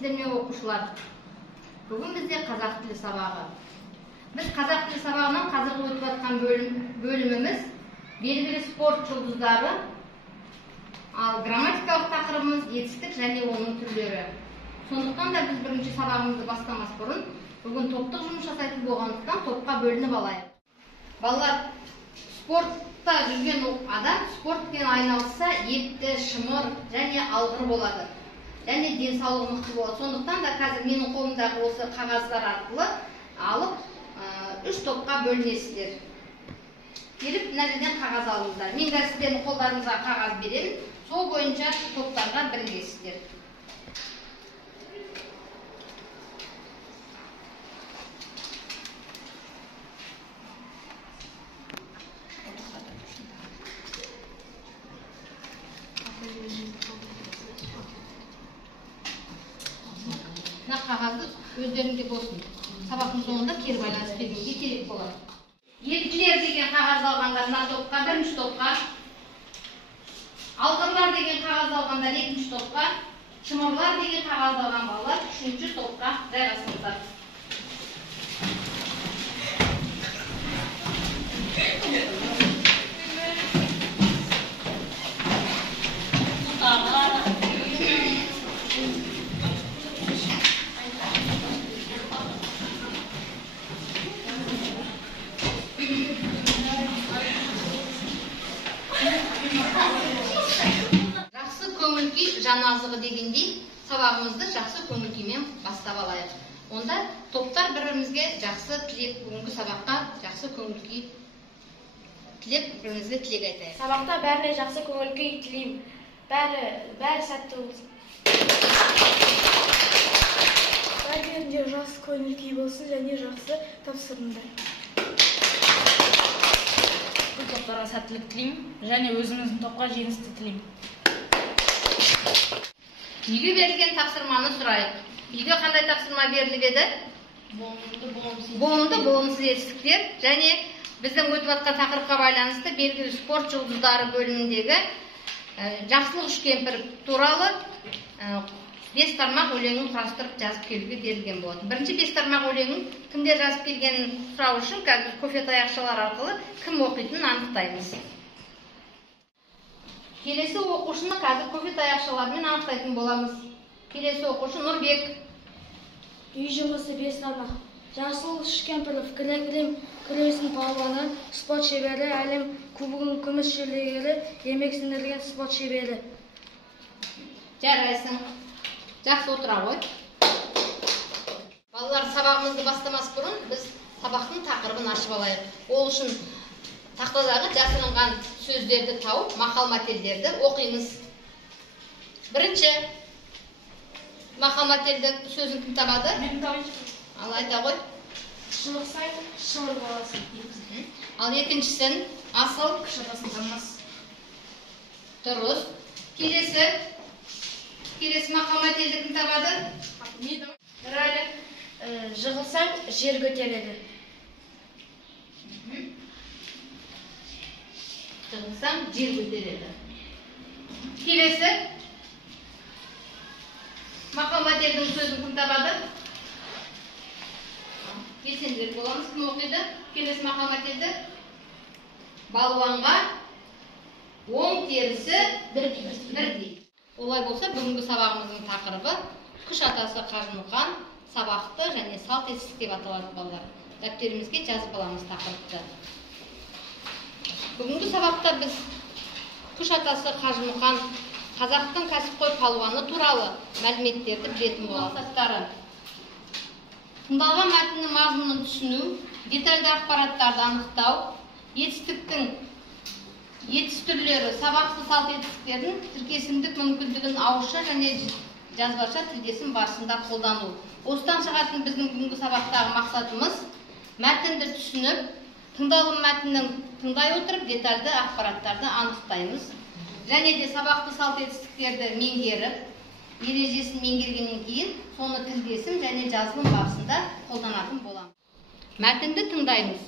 сіздер мен оқушылар. Бүгін бізде қазақ тілі сабағы. Біз қазақ тілі сабағынан қазіргі өтіп жатқан бөліміміз белгілі спорт жұлдыздары, ал грамматикалық тақырыбымыз етістік және оның түрлері. Сондықтан да біз бірінші сабағымызды бастамас бұрын бүгін топтық жұмыс жасайтын болғандықтан топқа бөлініп алайық. Балалар, спортта жүрген адам спортпен айналысса епті, шымыр және алғыр болады. Және денсаулығы мықты болады. Сондықтан да қазір менің қолымдағы осы қағаздар арқылы алып 3 топқа бөлінесіздер. Келіп, мына жерден қағаз алыңыздар. Мен сіздердің қолдарыңызға қағаз беремін. Сол бойынша топтарға бірігесіздер. Мына қағазды өздеріңде болсын. Сабақтың соңында кері байланыс беруге керек болады. Епкілер деген қағаз алғандар мына топқа, бірінші топқа. Алғырлар деген қағаз алғандар екінші топқа. Шымырлар деген қағаз алған балалар үшінші топқа жайғасыңыздар. Жақсы көңіл-күй жан азығы дегендей, сабағымызды жақсы көңіл-күймен бастап алайық. Онда топтар бір-бірімізге жақсы тілек, бүгінгі сабаққа жақсы көңіл-күй тілеп, бір-бірімізге тілек айтайық. Сабақта бәріне жақсы көңіл-күй тілеймін. Бәрі сәтті болсын. Бәрінде жақсы көңіл-күй болсын және жақсы тапсырыңдар. Бұл топтарға сәттілік тілеймін және өзіміздің топқа жеңісті тілеймін. Үйге берілген тапсырманы сұрайық. Үйге қандай тапсырма беріліп еді? Болымды, болымсыз етістіктер және біздің өтіп жатқан тақырыпқа байланысты белгілі спорт жұлдыздары бөліміндегі жақсылық үшкемпір туралы 5 тармақ өлеңін құрастырып жазып келуге берілген болатын. Бірінші 5 тармақ өлеңін кімдер жазып келгенін сұрау үшін қазір кофе таяқшалар арқылы кім оқитынын анықтаймыз. Келесі оқушыны қазір кофе таяқшаларымен анықтайтын боламыз. Келесі оқушы Нұрбек. Үй жұмысы 5 тармақ. Жасыл Үшкемпіров, кілем күресін палуаны, спорт шебері, әлем кубогының күміс жүлдегері, еңбек сіңірген спорт шебері. Жарайсың. Жақсы отыра ғой. Балалар, сабағымызды бастамас бұрын біз сабақтың тақырыбын ашып алайық. Ол үшін тақтадағы жасырынған сөздерді тауып, мақал-мәтелдерді оқимыз. Бірінші мақал-мәтелді сөзін кім табады? Мен табайын. Ал айта ғой. Шыңғырсаң, шымыр боласың. Ал екіншісін асыл Кіші атасын танымас. дұрыс. Келесі мақал-мәтелді кім табады? Рәлі, жығылсаң, жер көтереді. Жығылсаң, жер көтереді. Келесі мақал-мәтелдің сөзін кім табады? Белсенділер боламыз, кім оқиды? Келесі мақал-мәтелді. Балуанға оң терісі бірдей. Олай болса, бүгінгі сабағымыздың тақырыбы күш атасы Қажымұқан, сабақты және салт етістік деп аталады балалар. Дәптерімізге жазып аламыз тақырыпты. Бүгінгі сабақта біз күш атасы Қажымұқан, қазақтың кәсіпқой палуаны туралы мәліметтерді білетін боламыз. Тыңдалған мәтіннің мазмұнын түсіну, детальді ақпараттарды анықтау, етістіктің етіс түрлері, сабақты салт етістіктердің тіркесімдік мүмкіндігін ауызша және жазбаша тілдесім барысында қолдану. Осыдан шығатын біздің бүгінгі сабақтағы мақсатымыз мәтінді түсініп, тыңдалым мәтіннің тыңдай отырып, детальді ақпараттарды анықтаймыз. Және де сабақты салт етістіктерді меңгеріп, ережесін меңгергеннен кейін, соны тілдесім және жазылым барысында қолданатын боламыз. Мәтінді тыңдаймыз.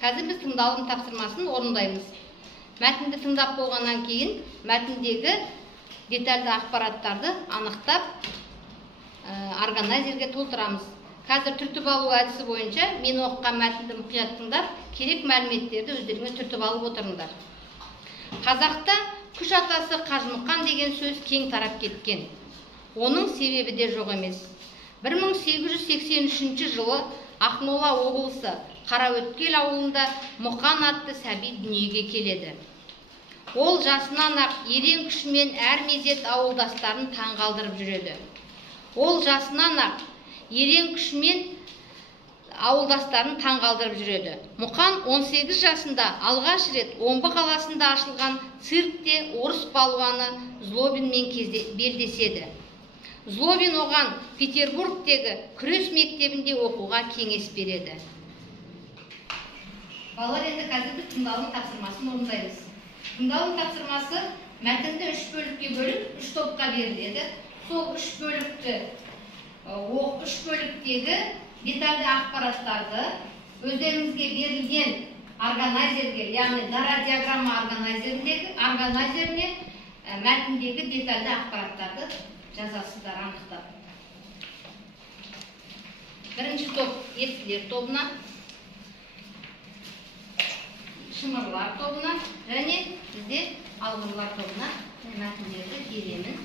Қазір біз тыңдалым тапсырмасын орындаймыз. Мәтінді тыңдап болғаннан кейін мәтіндегі детальді ақпараттарды анықтап, органайзерге толтырамыз. Қазір түртіп алу әдісі бойынша мен оқыған мәтінді мұқият тыңдап, керек мәліметтерді өздеріңе түртіп алып отырыңдар. Қазақта күш атасы қажымұқан деген сөз кең тарап кеткен. Оның себебі де жоқ емес. 1883 жылы Ақмола облысы Қараөткел ауылында Мұқан атты сәби дүниеге келеді. Ол жасынан ақ ерен күшімен әр мезет ауылдастарын таңғалдырып жүреді. Мұқан 18 жасында алғаш рет Омбы қаласында ашылған циркте орыс балуаны Злобинмен белдеседі. Злобин оған Петербургтегі күрес мектебінде оқуға кеңес береді. Балалар, енді қазір біз тыңдалым тапсырмасын орындаймыз. Тыңдалым тапсырмасы мәтінді 3 бөлікке бөліп, 3 топқа беріледі. Сол 3 бөліктегі детальді ақпараттарды өздеріңізге берілген органайзерге, яғни дара диаграмма органайзеріне мәтіндегі детальді ақпараттарды жазасыздар анықтап. Бірінші топ еріктілер тобына, шымырлар тобына және бізде алғырлар тобына мәтіндерді беремін.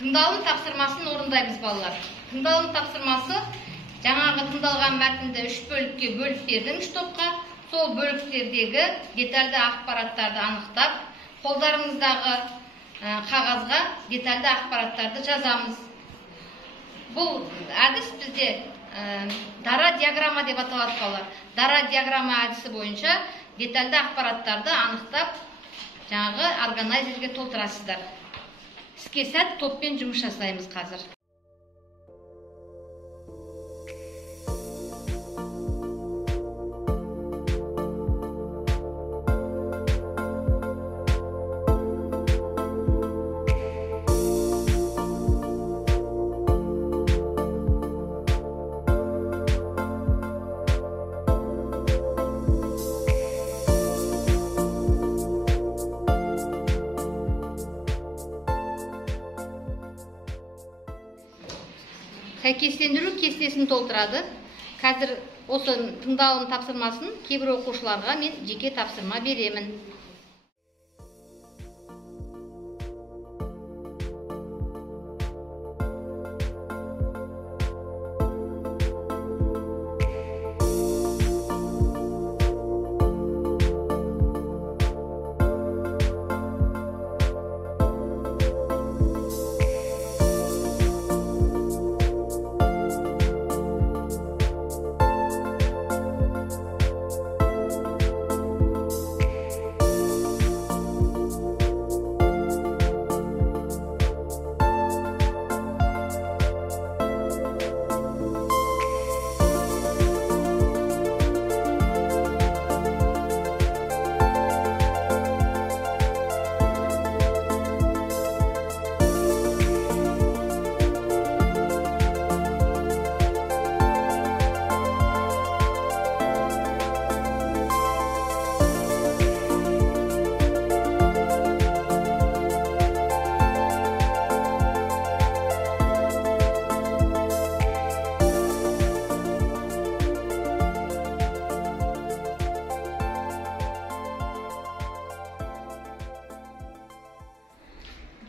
Тыңдалым тапсырмасын орындаймыз, балалар. Тыңдалым тапсырмасы жаңағы тыңдалған мәтінді 3 бөлікке бөліп бердім 3 топқа. Сол бөліктердегі детальді ақпараттарды анықтап, қолдарыңыздағы қағазға детальді ақпараттарды жазамыз. Бұл әдіс бізде дара диаграмма деп аталады, балалар. Дара диаграмма әдісі бойынша детальді ақпараттарды анықтап, жаңағы органайзерге толтырасыздар. Іске сәт топпен жұмыс жасаймыз қазір. Сәйкестендіру кестесін толтырады. Қазір осы тыңдалым тапсырмасын кейбір оқушыларға мен жеке тапсырма беремін.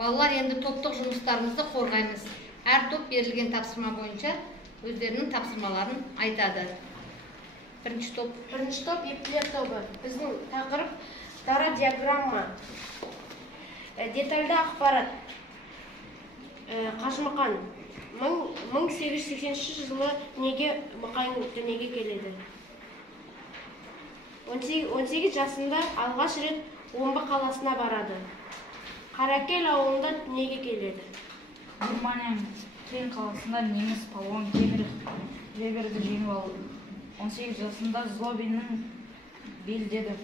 Балалар, енді топтық жұмыстарымызды қорғаймыз. Әр топ берілген тапсырма бойынша өздерінің тапсырмаларын айтады. Бірінші топ еріктілер тобы. Біздің тақырып дара диаграмма. Детальді ақпарат. Қажымұқан 1883 жылы Мұқан дүниеге келеді. 18 жасында алғаш рет Омбы қаласына барады. Қараөткел ауылында дүниеге келеді. Германияның Крен қаласында неміс палуан Веберді жеңіп алды. 18 жасында Злобиннің белдеді.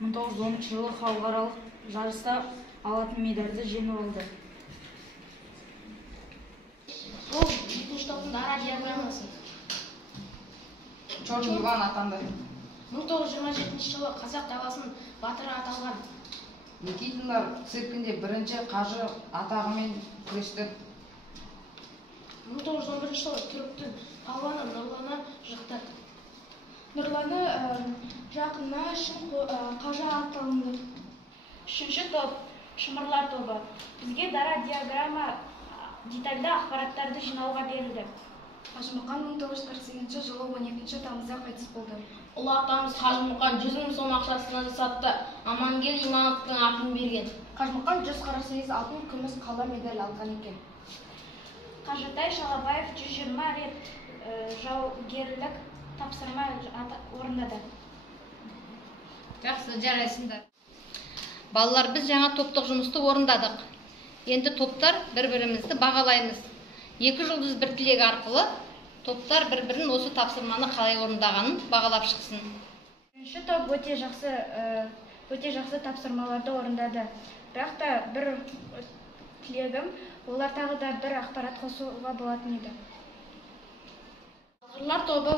1913 жылы халықаралық жарыста алтын медальді жеңіп алды. Бұл екінші топтың дара диаграммасы. Чорный Иван атанды. 1927 жылы қазақ даласының батыры аталған. Никитинлар циркінде бірінші қажы атағымен күресті. 1911 жылы түріктің палуаны Нұрланы жықты. Нұрланы жақына үшін қажа аталынды. Үшінші топ шымырлар тобы. Бізге дара диаграмма детальді ақпараттарды жинауға берілді. Қажымұқан 1948 жылы 12 тамызда қайтыс болды. Ұлы атамыз Қажымұқан 100 000 сом ақшасына жасатты. Амангел Имановтың атын берген. Қажымұқан 148 алтын, күміс, қала медаль алған екен. Қажытай Шалабаев 120 рет жаугерлік тапсырма орындады. Жақсы, жарайсыңдар. Балалар, біз жаңа топтық жұмысты орындадық. Енді топтар бір-бірімізді бағалаймыз. 2 жұлдыз бір тілек арқылы топтар бір-бірін осы тапсырманы қалай орындағанын бағалап шықсын. Үшінші топ өте жақсы тапсырмаларды орындады. Бірақ та бір тілегім, олар тағы да бір ақпарат қосуға болатын еді. Балғырлар тобы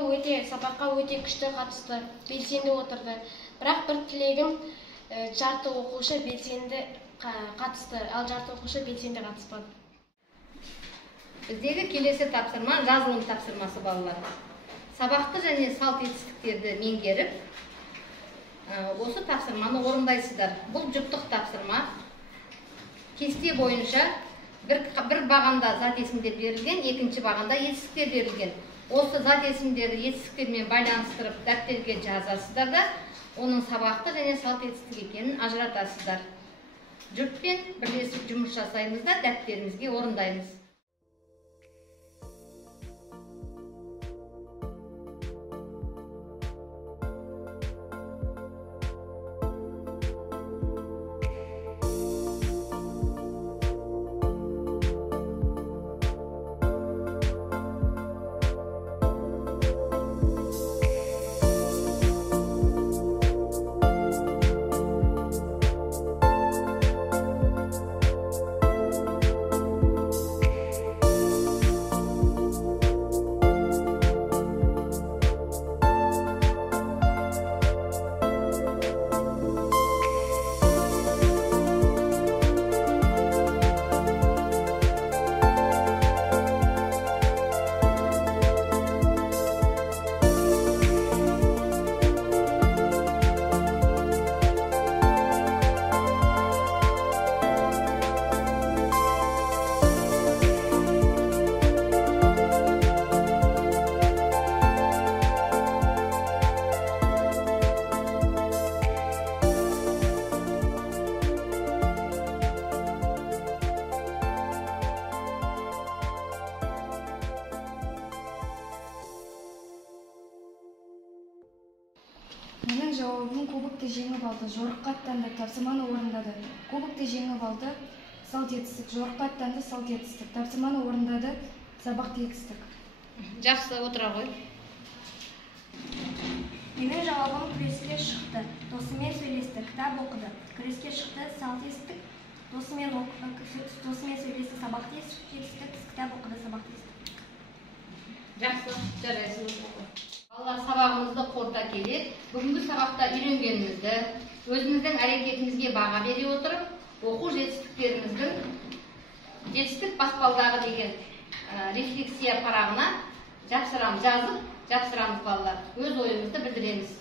сабаққа өте күшті қатысты, белсенді отырды. Бірақ бір тілегім, жарты оқушы белсенді қатысты, ал жарты оқушы белсенді қатыспады. Біздегі келесі тапсырма жазылым тапсырмасы балалар. Сабақты және салт етістіктерді меңгеріп, осы тапсырманы орындайсыздар. Бұл жұптық тапсырма. Кесте бойынша бір бағанда зат есімдер берілген, екінші бағанда етістіктер берілген. Осы зат есімдерді етістіктермен байланыстырып дәптерге жазасыздар да, оның сабақты және салт етістік екенін ажыратасыздар. Жұртпен бірлесіп жұмыс жасаймыз да дәптерімізге орындаймыз. Менің жауабым кубокты жеңіп алды, жорыққа аттанды, тапсырманы орындады. Кубокты жеңіп алды, салт етістік, жорыққа аттанды, салт етістік, тапсырманы орындады, сабақты етістік. Жақсы, отыра ғой. Менің жауабым күреске шықты, досымен сөйлесті, кітап оқыды. Күреске шықты, салт етістік, досымен сөйлесті, сабақты етістік, кітап оқыды, сабақты етістік. Жақсы, жарайсыз. Балалар, сабағымызды қорыта келе, бүгінгі сабақта үйренгенімізді, өзіміздің әрекетімізге баға бере отырып, оқу жетістіктеріміздің жетістік баспалдағы деген рефлексия парағына жазып жапсырамыз балалар. Өз ойымызды білдіреміз.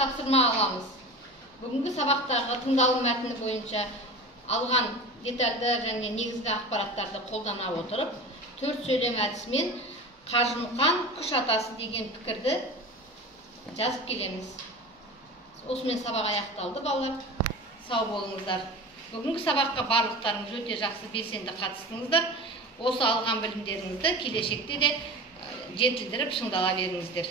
Тапсырма аламыз. Бүгінгі сабақтағы тыңдалым мәтіні бойынша алған детальді және негізгі ақпараттарды қолдана отырып, 4 сөйлем әдісімен Қажымұқан күш атасы деген пікірді жазып келеміз. Осымен сабақ аяқталды балалар. Сау болыңыздар. Бүгінгі сабаққа барлықтарыңыз өте жақсы белсенді қатыстыңыздар. Осы алған білімдеріңізді келешекте де жетілдіріп шыңдала беріңіздер.